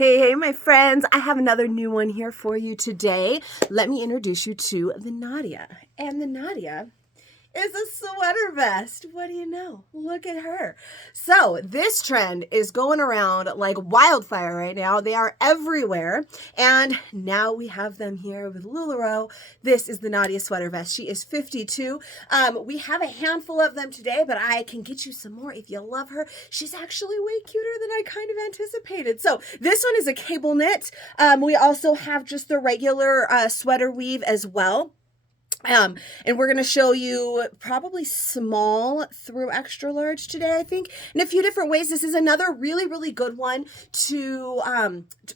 Hey, my friends. I have another new one here for you today. Let me introduce you to the Nadia. And the Nadia is a sweater vest. What do you know? Look at her. So this trend is going around like wildfire right now. They are everywhere. And now we have them here with LuLaRoe. This is the Nadia sweater vest. She is 52. We have a handful of them today, but I can get you some more if you love her. She's actually way cuter than I kind of anticipated. So this one is a cable knit. We also have just the regular sweater weave as well. And we're going to show you probably small through extra large today, I think, in a few different ways. This is another really, really good one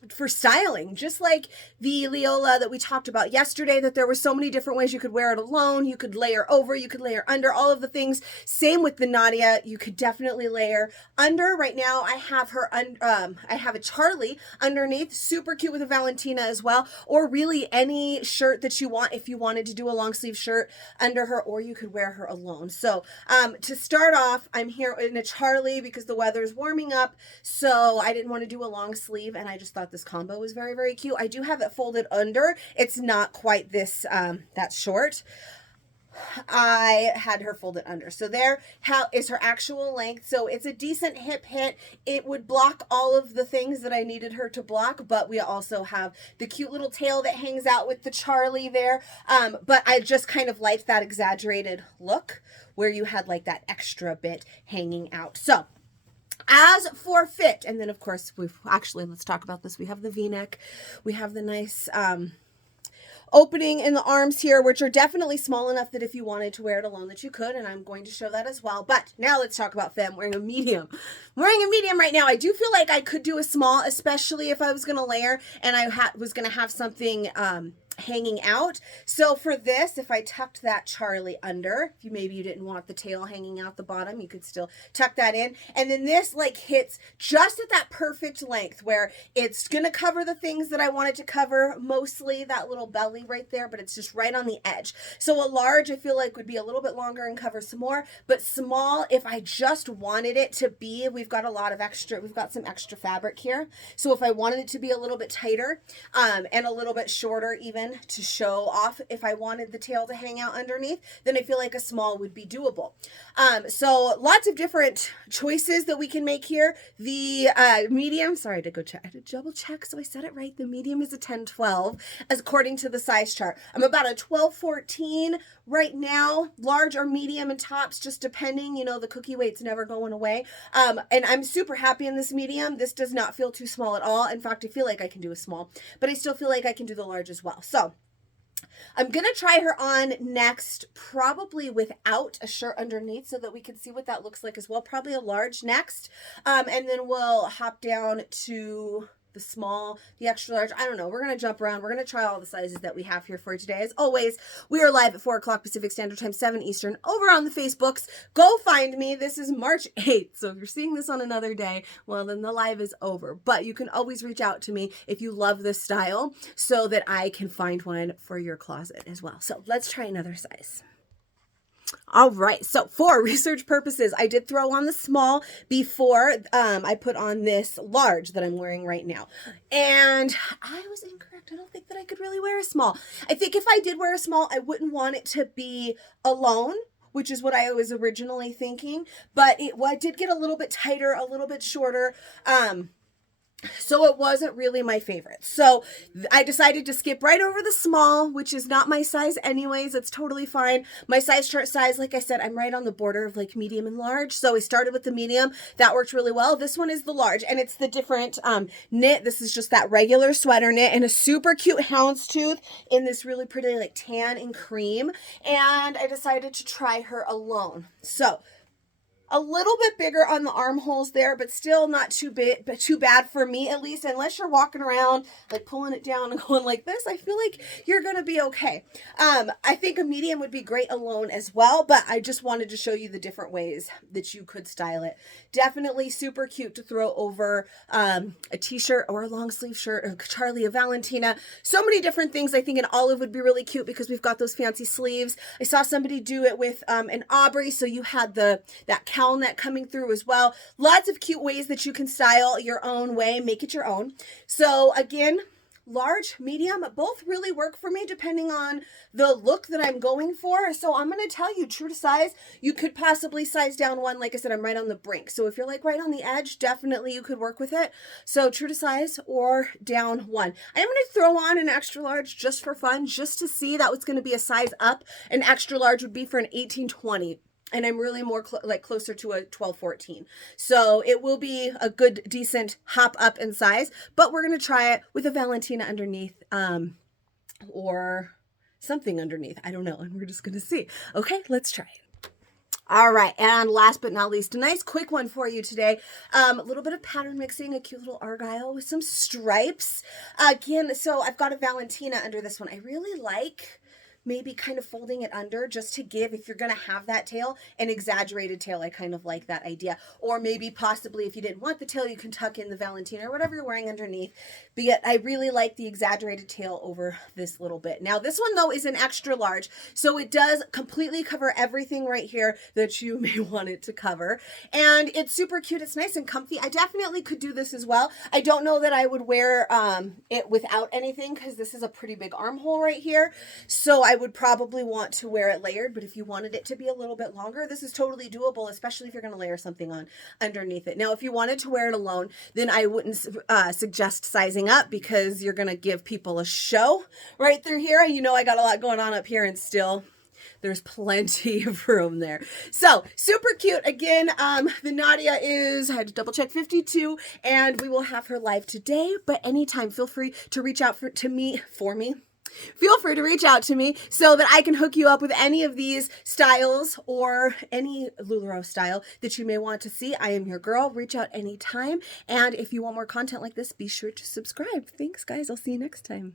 for styling, just like the Leola that we talked about yesterday, that there were so many different ways you could wear it alone. You could layer over, you could layer under, all of the things. Same with the Nadia. You could definitely layer under. Right now, I have her, I have a Charlie underneath, super cute with a Valentina as well, or really any shirt that you want if you wanted to do a long sleeve shirt under her, or you could wear her alone. So to start off, I'm here in a Charlie because the weather's warming up, so I didn't want to do a long sleeve, and I just thought this combo was very, very cute. I do have it folded under. It's not quite this that short. I had her folded under. So there is her actual length. So it's a decent hip hit. It would block all of the things that I needed her to block, but we also have the cute little tail that hangs out with the Charlie there. But I just kind of liked that exaggerated look where you had like that extra bit hanging out. So as for fit, and then of course let's talk about this. We have the V-neck. We have the nice opening in the arms here, which are definitely small enough that if you wanted to wear it alone that you could, and I'm going to show that as well. But now let's talk about femme wearing a medium. I'm wearing a medium right now. I do feel like I could do a small, especially if I was going to layer and I was going to have something hanging out. So for this, if I tucked that Charlie under, if maybe you didn't want the tail hanging out the bottom, you could still tuck that in. And then this like hits just at that perfect length where it's going to cover the things that I wanted to cover, mostly that little belly right there, but it's just right on the edge. So a large, I feel like would be a little bit longer and cover some more, but small, if I just wanted it to be, we've got some extra fabric here. So if I wanted it to be a little bit tighter, and a little bit shorter even, to show off if I wanted the tail to hang out underneath, then I feel like a small would be doable. So lots of different choices that we can make here. The medium, sorry, I had to double check, so I said it right. The medium is a 10-12 as according to the size chart. I'm about a 12-14 right now, large or medium and tops, just depending, the cookie weight's never going away. And I'm super happy in this medium. This does not feel too small at all. In fact, I feel like I can do a small, but I still feel like I can do the large as well. So I'm going to try her on next, probably without a shirt underneath so that we can see what that looks like as well. Probably a large next. And then we'll hop down to the small, the extra large. I don't know. We're going to jump around. We're going to try all the sizes that we have here for today. As always, we are live at 4 o'clock Pacific Standard Time, 7 Eastern, over on the Facebooks. Go find me. This is March 8th. So if you're seeing this on another day, well, then the live is over. But you can always reach out to me if you love this style so that I can find one for your closet as well. So let's try another size. All right, so for research purposes, I did throw on the small before I put on this large that I'm wearing right now. And I was incorrect. I don't think that I could really wear a small. I think if I did wear a small, I wouldn't want it to be alone, which is what I was originally thinking. But it did get a little bit tighter, a little bit shorter. So it wasn't really my favorite. So I decided to skip right over the small, which is not my size anyways. It's totally fine. My size chart size, like I said, I'm right on the border of like medium and large. So I started with the medium. That worked really well. This one is the large, and it's the different knit. This is just that regular sweater knit and a super cute houndstooth in this really pretty like tan and cream. And I decided to try her alone. So a little bit bigger on the armholes there, but still not too big, but too bad for me, at least, unless you're walking around like pulling it down and going like this. I feel like you're going to be okay. I think a medium would be great alone as well, but I just wanted to show you the different ways that you could style it. Definitely super cute to throw over a t-shirt or a long sleeve shirt, a Charlie, a Valentina, so many different things. I think an olive would be really cute because we've got those fancy sleeves. I saw somebody do it with an Aubrey, so you had that cowl cowl neck coming through as well. Lots of cute ways that you can style your own way, make it your own. So again, large, medium, both really work for me depending on the look that I'm going for. So I'm going to tell you, true to size, you could possibly size down one. Like I said, I'm right on the brink. So if you're like right on the edge, definitely you could work with it. So true to size or down one. I'm going to throw on an extra large just for fun, just to see. That was going to be a size up. An extra large would be for an 18-20. And I'm really more closer to a 12-14. So it will be a good, decent hop up in size, but we're going to try it with a Valentina underneath, or something underneath. I don't know. And we're just going to see. Okay, let's try it. All right, and last but not least, a nice quick one for you today. A little bit of pattern mixing, a cute little Argyle with some stripes. Again, so I've got a Valentina under this one. I really like maybe kind of folding it under just to give, if you're going to have that tail, an exaggerated tail. I kind of like that idea. Or maybe possibly if you didn't want the tail, you can tuck in the Valentina or whatever you're wearing underneath. But yet I really like the exaggerated tail over this little bit. Now this one though is an extra large, so it does completely cover everything right here that you may want it to cover. And it's super cute. It's nice and comfy. I definitely could do this as well. I don't know that I would wear it without anything, because this is a pretty big armhole right here. So I would probably want to wear it layered, but if you wanted it to be a little bit longer, this is totally doable, especially if you're going to layer something on underneath it. Now, if you wanted to wear it alone, then I wouldn't suggest sizing up, because you're going to give people a show right through here. You know, I got a lot going on up here, and still there's plenty of room there. So super cute. Again, the Nadia is, I had to double check, 52, and we will have her live today, but anytime feel free to reach out for me. Feel free to reach out to me so that I can hook you up with any of these styles or any LuLaRoe style that you may want to see. I am your girl. Reach out anytime. And if you want more content like this, be sure to subscribe. Thanks, guys. I'll see you next time.